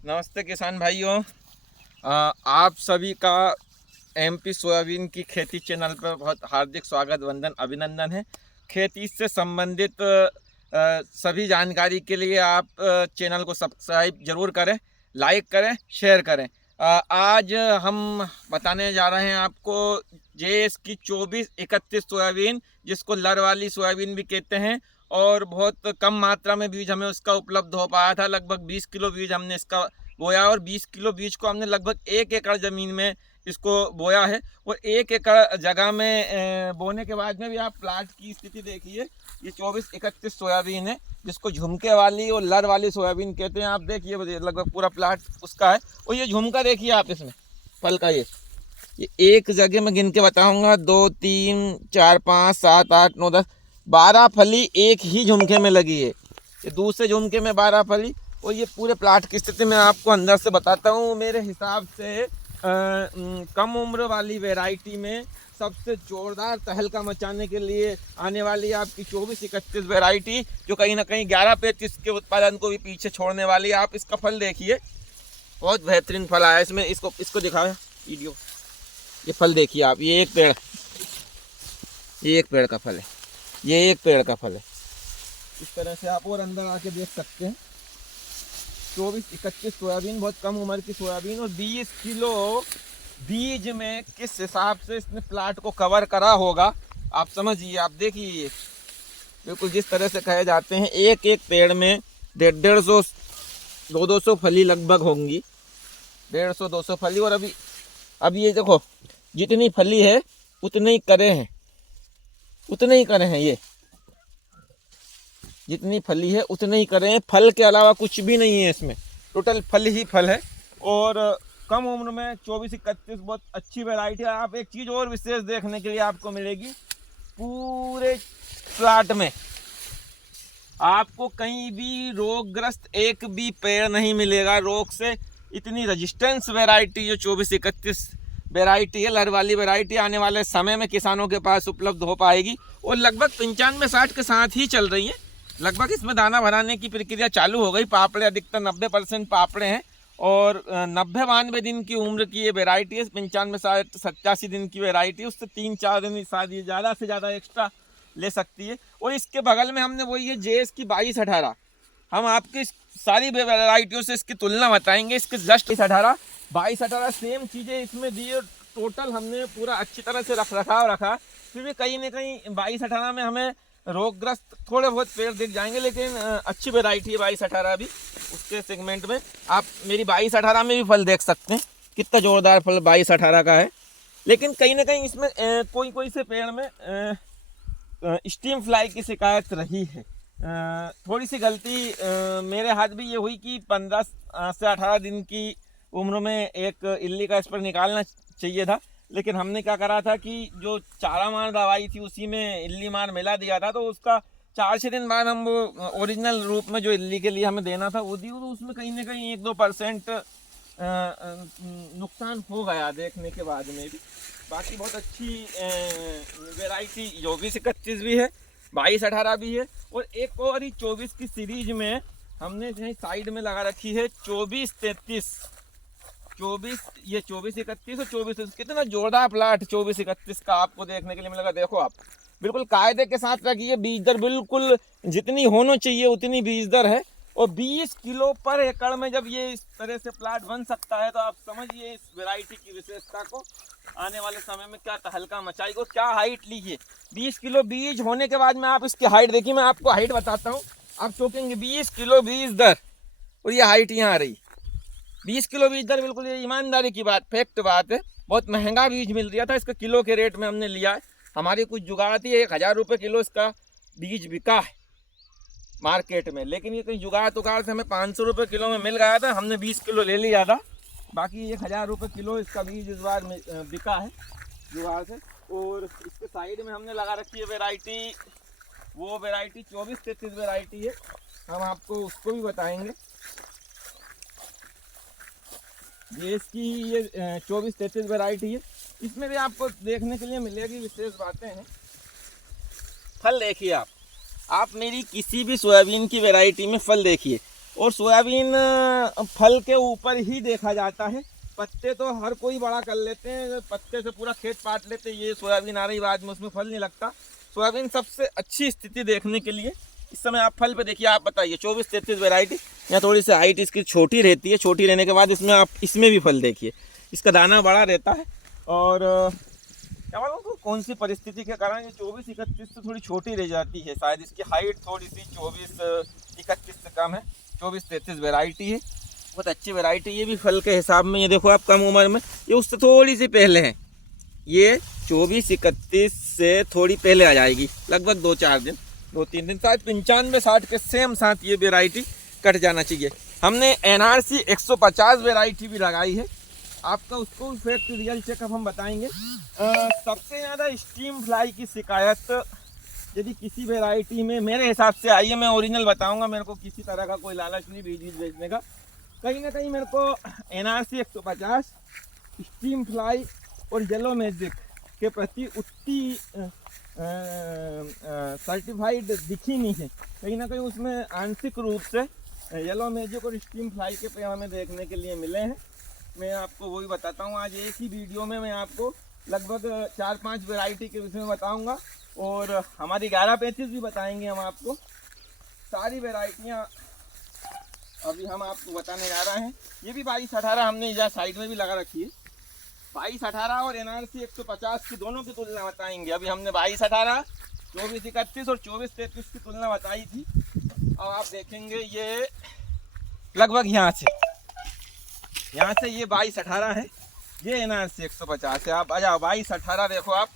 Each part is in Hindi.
नमस्ते किसान भाइयों। आप सभी का एमपी सोयाबीन की खेती चैनल पर बहुत हार्दिक स्वागत, वंदन, अभिनंदन है। खेती से संबंधित सभी जानकारी के लिए आप चैनल को सब्सक्राइब जरूर करें, लाइक करें, शेयर करें। आज हम बताने जा रहे हैं आपको जेएस की 2431 सोयाबीन, जिसको लर वाली सोयाबीन भी कहते हैं, और बहुत कम मात्रा में बीज हमें उसका उपलब्ध हो पाया था। लगभग 20 किलो बीज हमने इसका बोया, और 20 किलो बीज को हमने लगभग 1 एकड़ ज़मीन में इसको बोया है। और 1 एकड़ जगह में बोने के बाद में भी आप प्लाट की स्थिति देखिए। ये 2431 सोयाबीन है, जिसको झुमके वाली और लर वाली सोयाबीन कहते हैं। आप देखिए लगभग पूरा प्लाट उसका है। और ये झुमका देखिए आप, इसमें फल का ये एक जगह में गिन के बताऊंगा, 2 3 4 5 7 8 9 10 12 फली एक ही झुमके में लगी है। ये दूसरे झुमके में 12 फली। और ये पूरे प्लाट की स्थिति मैं आपको अंदर से बताता हूँ। मेरे हिसाब से कम उम्र वाली वैरायटी में सबसे जोरदार तहलका मचाने के लिए आने वाली आपकी 2431 वैरायटी, जो कहीं ना कहीं 1135 के उत्पादन को भी पीछे छोड़ने वाली है। आप इसका फल देखिए, बहुत बेहतरीन फल आया इसमें। इसको दिखाओ वीडियो। ये फल देखिए आप, ये एक पेड़ का फल है। ये एक पेड़ का फल है। इस तरह से आप और अंदर आके देख सकते हैं। 2431 सोयाबीन, बहुत कम उम्र की सोयाबीन, और 20 किलो बीज में किस हिसाब से इसने प्लाट को कवर करा होगा आप समझिए। आप देखिए, बिल्कुल जिस तरह से कहे जाते हैं, एक एक पेड़ में 150 200 फली लगभग होंगी, 150 200 फली। और अभी ये देखो, जितनी फली है उतने ही करे हैं, ये जितनी फली है उतने ही करे हैं। फल के अलावा कुछ भी नहीं है इसमें, टोटल फल ही फल है। और कम उम्र में 2431 बहुत अच्छी वैरायटी है। आप एक चीज़ और विशेष देखने के लिए आपको मिलेगी, पूरे प्लाट में आपको कहीं भी रोगग्रस्त एक भी पेड़ नहीं मिलेगा। रोग से इतनी रेजिस्टेंस वैरायटी जो 2431 वैरायटी है, लर वाली वैरायटी, आने वाले समय में किसानों के पास उपलब्ध हो पाएगी। और लगभग 95-60 के साथ ही चल रही है। लगभग इसमें दाना भराने की प्रक्रिया चालू हो गई। पापड़े अधिकतर 90% पापड़े हैं, और 90-92 दिन की उम्र की ये वैरायटी है। 85-87 दिन की वैरायटी है, उससे 3-4 दिन शायद ये ज़्यादा से ज़्यादा एक्स्ट्रा ले सकती है। और इसके बगल में हमने वही है जेएस की 2218। हम आपकी सारी वैरायटियों से इसकी तुलना बताएंगे। इसके जस्ट 2218 सेम चीज़ें इसमें दी है। टोटल हमने पूरा अच्छी तरह से रखा। फिर भी कहीं ना कहीं 2218 में हमें रोगग्रस्त थोड़े बहुत पेड़ दिख जाएंगे, लेकिन अच्छी वैरायटी है 2218 भी। उसके सेगमेंट में आप मेरी 2218 में भी फल देख सकते हैं, कितना जोरदार फल 2218 का है। लेकिन कहीं ना कहीं इसमें कोई से पेड़ में स्टीम फ्लाई की शिकायत रही है। थोड़ी सी गलती मेरे हाथ भी ये हुई कि 15 से 18 दिन की उम्र में एक इल्ली का स्प्रे निकालना चाहिए था, लेकिन हमने क्या करा था कि जो चारा मार दवाई थी उसी में इल्ली मार मिला दिया था। तो उसका 4-6 दिन बाद हम वो ओरिजिनल रूप में जो इल्ली के लिए हमें देना था वो दी, तो उसमें कहीं ना कहीं 1-2% नुकसान हो गया देखने के बाद में भी। बाकी बहुत अच्छी वैरायटी 2431 भी है, 2218 भी है। और एक और ही 24 की सीरीज में हमने साइड में लगा रखी है 2433। 2431 और 24, कितना जोरदार प्लाट 2431 का आपको देखने के लिए मिलेगा। देखो आप, बिल्कुल कायदे के साथ रखिए। बीज दर बिल्कुल जितनी होनी चाहिए उतनी बीज दर है। और 20 किलो पर एकड़ में जब ये इस तरह से प्लाट बन सकता है, तो आप समझिए इस वैरायटी की विशेषता को आने वाले समय में क्या तहलका मचाएगी। और क्या हाइट लीजिए, 20 किलो बीज होने के बाद में आप इसकी हाइट देखिए। मैं आपको हाइट बताता हूँ, आप चौंकेंगे। 20 किलो बीज दर, और ये हाइट यहाँ आ रही 20 किलो बीज दर। बिल्कुल ये ईमानदारी की बात, फैक्ट बात है। बहुत महंगा बीज मिल रहा था, इसका किलो के रेट में हमने लिया है। हमारी कुछ जुगाड़ थी, 1000 रुपये किलो इसका बीज बिका है मार्केट में, लेकिन ये कहीं जुगाड़ तुगाड़ से हमें 500 रुपये किलो में मिल गया था। हमने 20 किलो ले लिया था, बाकी 1000 रुपये किलो इसका बीज इस बार बिका है जुगाड़ से। और इसके साइड में हमने लगा रखी है वैरायटी, वो वैरायटी 2433 वैरायटी है। हम आपको उसको भी बताएंगे। ये इसकी ये 2433 वैरायटी है। इसमें भी आपको देखने के लिए मिलेगी विशेष बातें हैं। फल देखिए आप मेरी किसी भी सोयाबीन की वैरायटी में फल देखिए, और सोयाबीन फल के ऊपर ही देखा जाता है। पत्ते तो हर कोई बड़ा कर लेते हैं, पत्ते से पूरा खेत पाट लेते हैं, ये सोयाबीन आ रही बाद में उसमें फल नहीं लगता। सोयाबीन सबसे अच्छी स्थिति देखने के लिए इस समय आप फल पे देखिए, आप बताइए 24-33 वैरायटी, या थोड़ी सी हाइट इसकी छोटी रहती है, छोटी रहने के बाद इसमें आप इसमें भी फल देखिए, इसका दाना बड़ा रहता है। और क्या मालूम कौन सी परिस्थिति के कारण ये 24-31 से थोड़ी छोटी रह जाती है, शायद इसकी हाइट थोड़ी सी 24-31 से कम है। 24-33 वैरायटी है, बहुत अच्छी वैरायटी। ये भी फल के हिसाब में, ये देखो आप कम उम्र में, ये उससे थोड़ी सी पहले है, ये 24-31 से थोड़ी पहले आ जाएगी, लगभग 2-4 दिन, 2-3 दिन, शायद 95-60 के सेम साथ ये वैरायटी कट जाना चाहिए। हमने NRC 150 वैरायटी भी लगाई है, आपका उसको फैक्ट रियल चेकअप हम बताएंगे। सबसे ज़्यादा स्टीम फ्लाई की शिकायत यदि किसी वैरायटी में मेरे हिसाब से आई है, मैं ओरिजिनल बताऊंगा, मेरे को किसी तरह का कोई लालच नहीं बीज बेचने का। कहीं ना कहीं मेरे को NRC 150, स्टीम फ्लाई और येलो मैजिक के प्रति उतनी सर्टिफाइड दिखी नहीं है। कहीं ना कहीं उसमें आंशिक रूप से येलो मैजिक और स्टीम फ्लाई के पे हमें देखने के लिए मिले हैं। मैं आपको वही बताता हूँ, आज एक ही वीडियो में मैं आपको लगभग 4-5 वैरायटी के विषय में बताऊँगा, और हमारी 1135 भी बताएंगे हम आपको। सारी वैरायटियाँ अभी हम आपको बताने जा रहे हैं। ये भी 22-18 हमने इधर साइड में भी लगा रखी है, 22-18 और NRC 150 की दोनों की तुलना बताएंगे। अभी हमने 22-18, 24-31 और 24-33 की तुलना बताई थी। अब आप देखेंगे ये लगभग यहाँ से ये 22-18 है, ये NRC 150 है। आप आ जाओ 22-18 देखो आप,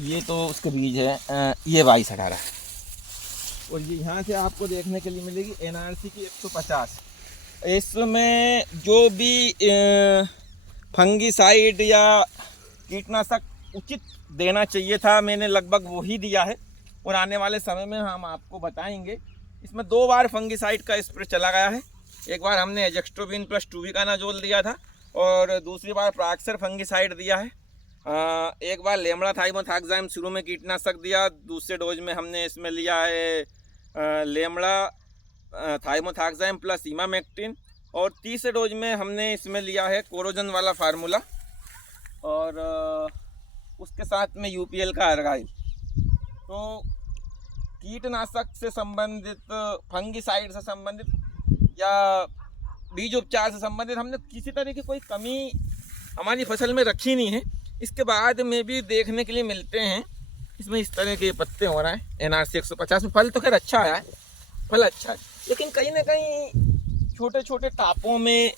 ये तो उसके बीज है, ये 22-18, और ये यहाँ से आपको देखने के लिए मिलेगी NRC की 150। इसमें जो भी फंगीसाइड या कीटनाशक उचित देना चाहिए था, मैंने लगभग वही दिया है, और आने वाले समय में हम आपको बताएंगे। इसमें 2 बार फंगीसाइड का स्प्रे चला गया है। एक बार हमने एजेक्स्ट्रोबिन प्लस टूबिकानाजोल दिया था, और दूसरी बार प्राक्सर फंगीसाइड दिया है। एक बार लेमड़ा थाइमोथाक्साइम शुरू में कीटनाशक दिया, दूसरे डोज में हमने इसमें लिया है लेमड़ा थाइमोथाक्साइम प्लस इमामेक्टिन, और तीसरे डोज में हमने इसमें लिया है कोरोजन वाला फार्मूला, और उसके साथ में UPL का अर्गाइल। तो कीटनाशक से संबंधित, फंगीसाइड से संबंधित या बीज उपचार से संबंधित हमने किसी तरह की कोई कमी हमारी फसल में रखी नहीं है। इसके बाद में भी देखने के लिए मिलते हैं, इसमें इस तरह के पत्ते हो रहे हैं। NRC 150 में फल तो खैर अच्छा आया है, फल अच्छा है, लेकिन कहीं ना कहीं छोटे छोटे टापों में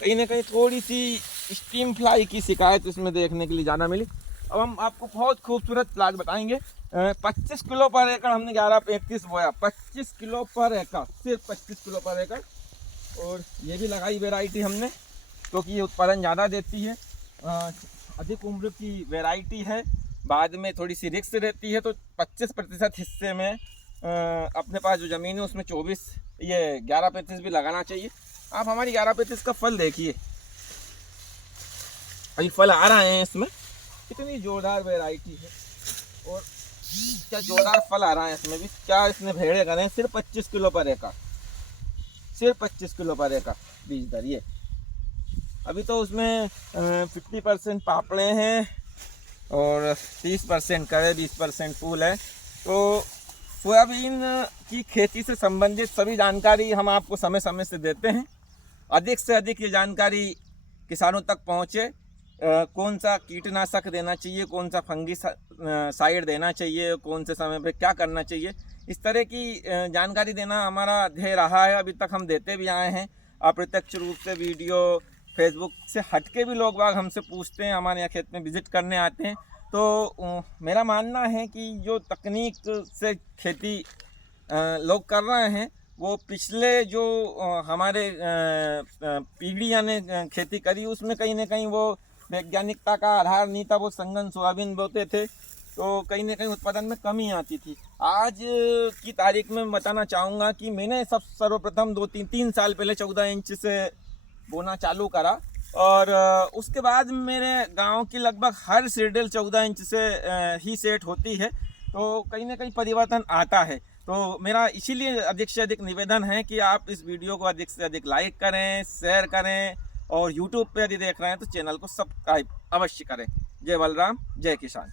कहीं ना कहीं थोड़ी सी स्टीम फ्लाई की शिकायत इसमें देखने के लिए ज़्यादा मिली। अब हम आपको बहुत खूबसूरत प्लाट बताएंगे। 25 किलो पर एकड़ हमने 1135 बोया, 25 किलो पर एकड़, सिर्फ 25 किलो पर एकड़। और ये भी लगाई वैरायटी हमने, क्योंकि ये उत्पादन ज़्यादा देती है, अधिक उम्र की वैरायटी है, बाद में थोड़ी सी रिस्क रहती है। तो 25% हिस्से में अपने पास जो ज़मीन है उसमें 1135 भी लगाना चाहिए। आप हमारी 1135 का फल देखिए, अभी फल आ रहे हैं इसमें, कितनी जोरदार वैरायटी है, और क्या जोरदार फल आ रहा है इसमें भी। क्या इसने भेड़े करें, सिर्फ 25 किलो पर एकड़, सिर्फ 25 किलो पर एकड़ बीज दर। ये अभी तो उसमें 50% पापड़े हैं और 30% करे, 20% फूल है। तो सोयाबीन की खेती से संबंधित सभी जानकारी हम आपको समय समय से देते हैं। अधिक से अधिक ये जानकारी किसानों तक पहुँचे, कौन सा कीटनाशक देना चाहिए, कौन सा फंगीसाइड देना चाहिए, कौन से समय पे क्या करना चाहिए, इस तरह की जानकारी देना हमारा ध्येय रहा है। अभी तक हम देते भी आए हैं। अप्रत्यक्ष रूप से वीडियो, फेसबुक से हटके भी लोग बाग हमसे पूछते हैं, हमारे यहाँ खेत में विज़िट करने आते हैं। तो मेरा मानना है कि जो तकनीक से खेती लोग कर रहे हैं, वो पिछले जो हमारे पीढ़ियाँ ने खेती करी, उसमें कहीं ना कहीं वो वैज्ञानिकता का आधार नहीं था। वो संगन सोयाबीन बोते थे, तो कहीं ना कहीं उत्पादन में कमी आती थी। आज की तारीख में बताना चाहूँगा कि मैंने सर्वप्रथम 2-3 साल पहले 14 इंच से बोना चालू करा, और उसके बाद मेरे गांव की लगभग हर सीडल 14 इंच से ही सेट होती है। तो कहीं ना कहीं परिवर्तन आता है। तो मेरा इसीलिए अधिक से अधिक निवेदन है कि आप इस वीडियो को अधिक से अधिक लाइक करें, शेयर करें, और यूट्यूब पे यदि देख रहे हैं तो चैनल को सब्सक्राइब अवश्य करें। जय बलराम, जय किसान।